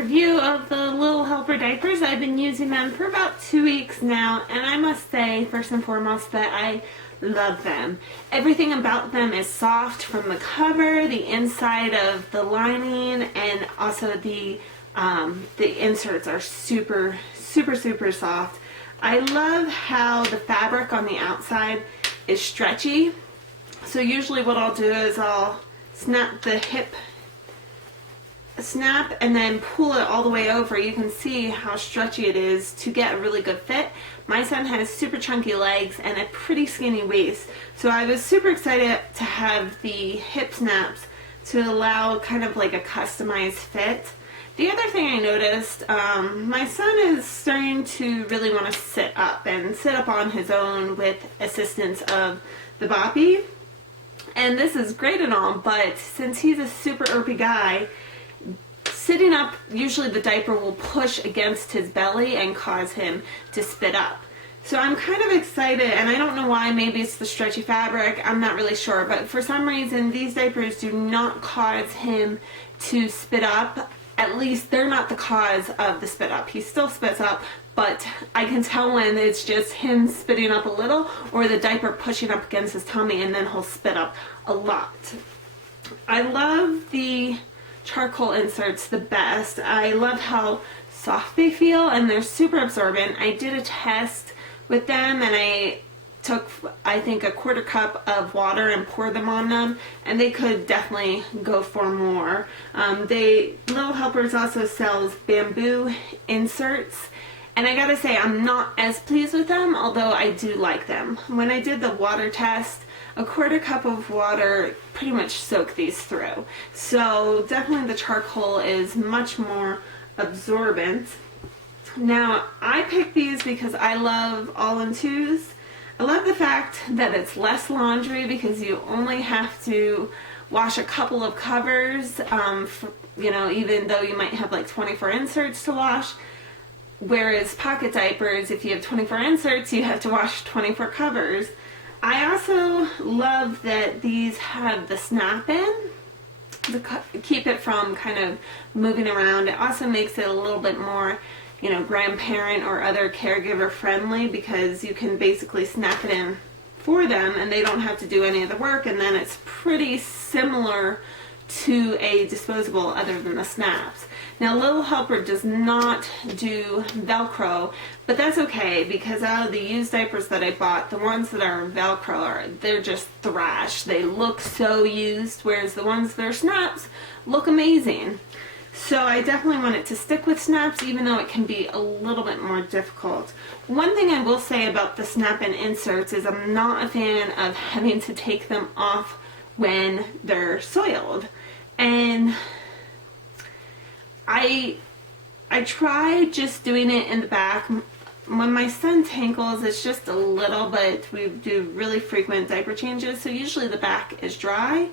review of the Lil Helper diapers. I've been using them for about 2 weeks now, and I must say, first and foremost, that I love them. Everything about them is soft, from the cover, the inside of the lining, and also the inserts are super soft. I love how the fabric on the outside is stretchy. So usually what I'll do is I'll snap the hip and then pull it all the way over. You can see how stretchy it is to get a really good fit. My son has super chunky legs and a pretty skinny waist, so I was super excited to have the hip snaps to allow kind of like a customized fit. The other thing I noticed, my son is starting to really want to sit up on his own with assistance of the boppy. And this is great and all, but since he's a super irpy guy, sitting up, usually the diaper will push against his belly and cause him to spit up. So I'm kind of excited, and I don't know why, maybe it's the stretchy fabric, I'm not really sure, but for some reason these diapers do not cause him to spit up. At least they're not the cause of the spit up. He still spits up, but I can tell when it's just him spitting up a little or the diaper pushing up against his tummy, and then he'll spit up a lot. I love the charcoal inserts the best. I love how soft they feel, and they're super absorbent. I did a test with them, and I took, I think, a 1/4 cup of water and poured them on them, and they could definitely go for more. Lil Helpers also sells bamboo inserts, and I gotta say, I'm not as pleased with them, although I do like them. When I did the water test, a 1/4 cup of water pretty much soaked these through. So definitely the charcoal is much more absorbent. Now, I picked these because I love all-in-twos. I love the fact that it's less laundry because you only have to wash a couple of covers, even though you might have like 24 inserts to wash. Whereas pocket diapers, if you have 24 inserts, you have to wash 24 covers. I also love that these have the snap-in to keep it from kind of moving around. It also makes it a little bit more, grandparent or other caregiver friendly, because you can basically snap it in for them and they don't have to do any of the work, and then it's pretty similar to a disposable other than the snaps. Now, Lil Helper does not do Velcro, but that's okay, because out of the used diapers that I bought, the ones that are Velcro, they're just thrash. They look so used, whereas the ones that are snaps look amazing. So I definitely want it to stick with snaps, even though it can be a little bit more difficult. One thing I will say about the snap-in inserts is I'm not a fan of having to take them off when they're soiled. And I tried just doing it in the back. When my son tankles, it's just a little, but we do really frequent diaper changes, so usually the back is dry.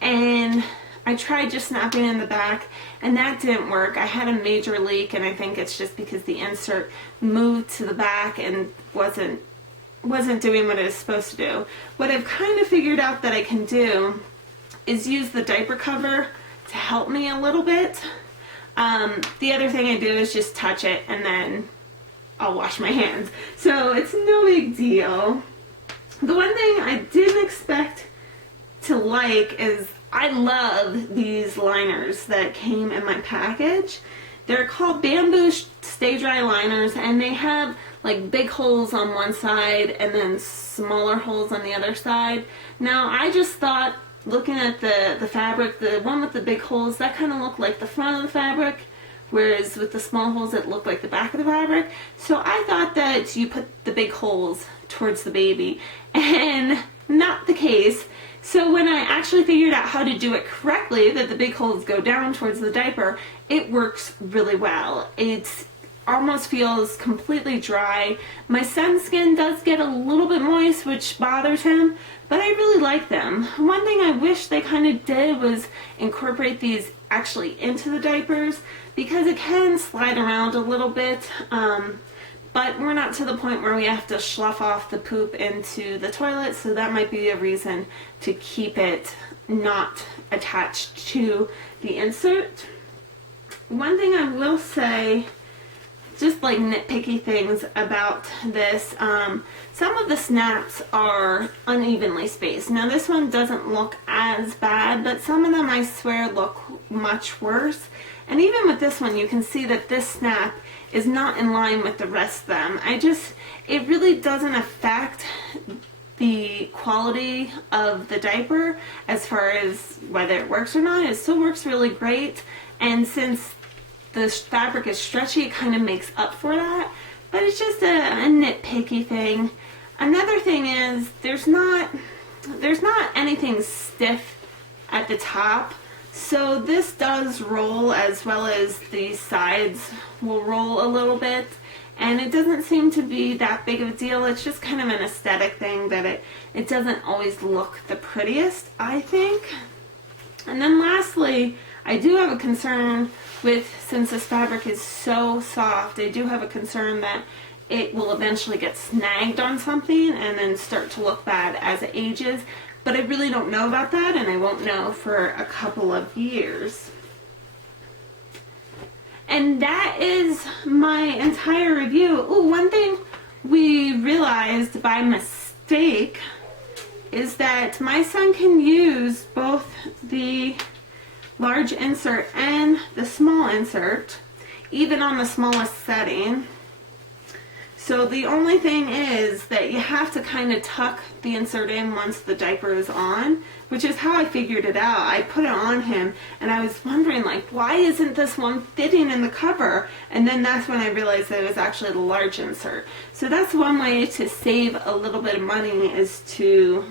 And I tried just snapping in the back, and that didn't work. I had a major leak, and I think it's just because the insert moved to the back and wasn't doing what it was supposed to do. What I've kind of figured out that I can do is use the diaper cover to help me a little bit. The other thing I do is just touch it, and then I'll wash my hands. So it's no big deal. The one thing I didn't expect to like is I love these liners that came in my package. They're called bamboo stay dry liners, and they have like big holes on one side and then smaller holes on the other side. Now, I just thought, looking at the fabric, the one with the big holes, that kind of looked like the front of the fabric, whereas with the small holes it looked like the back of the fabric. So I thought that you put the big holes towards the baby, and not the case. So when I actually figured out how to do it correctly, that the big holes go down towards the diaper, it works really well. It almost feels completely dry. My son's skin does get a little bit moist, which bothers him, but I really like them. One thing I wish they kind of did was incorporate these actually into the diapers, because it can slide around a little bit. But we're not to the point where we have to slough off the poop into the toilet, so that might be a reason to keep it not attached to the insert. One thing I will say, just like nitpicky things about this, some of the snaps are unevenly spaced. Now this one doesn't look as bad, but some of them I swear look much worse. And even with this one, you can see that this snap is not in line with the rest of them. It really doesn't affect the quality of the diaper as far as whether it works or not. It still works really great, and since the fabric is stretchy, it kind of makes up for that, but it's just a nitpicky thing. Another thing is there's not anything stiff at the top, so this does roll, as well as the sides will roll a little bit, and it doesn't seem to be that big of a deal. It's just kind of an aesthetic thing that it doesn't always look the prettiest, I think. And then lastly, I do have a concern with, since this fabric is so soft, I do have a concern that it will eventually get snagged on something and then start to look bad as it ages. But I really don't know about that, and I won't know for a couple of years. And that is my entire review. Ooh, one thing we realized by mistake is that my son can use both the large insert and the small insert, even on the smallest setting. So the only thing is that you have to kind of tuck the insert in once the diaper is on, which is how I figured it out. I put it on him and I was wondering, like, why isn't this one fitting in the cover? And then that's when I realized that it was actually the large insert. So that's one way to save a little bit of money, is to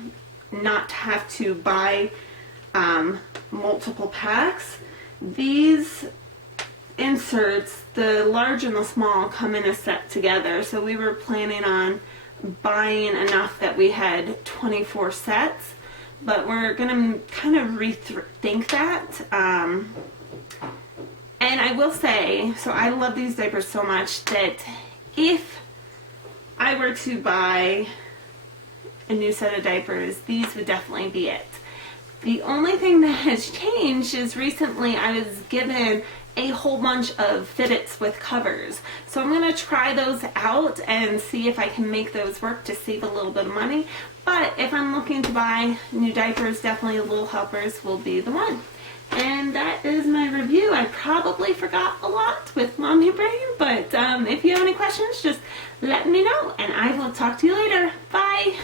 not have to buy multiple packs. These inserts, the large and the small, come in a set together, so we were planning on buying enough that we had 24 sets, but we're gonna kind of rethink that. And I will say, so I love these diapers so much that if I were to buy a new set of diapers, these would definitely be it. The only thing that has changed is recently I was given a whole bunch of fitteds with covers. So I'm going to try those out and see if I can make those work to save a little bit of money. But if I'm looking to buy new diapers, definitely Lil Helpers will be the one. And that is my review. I probably forgot a lot with mommy brain, but if you have any questions, just let me know and I will talk to you later. Bye!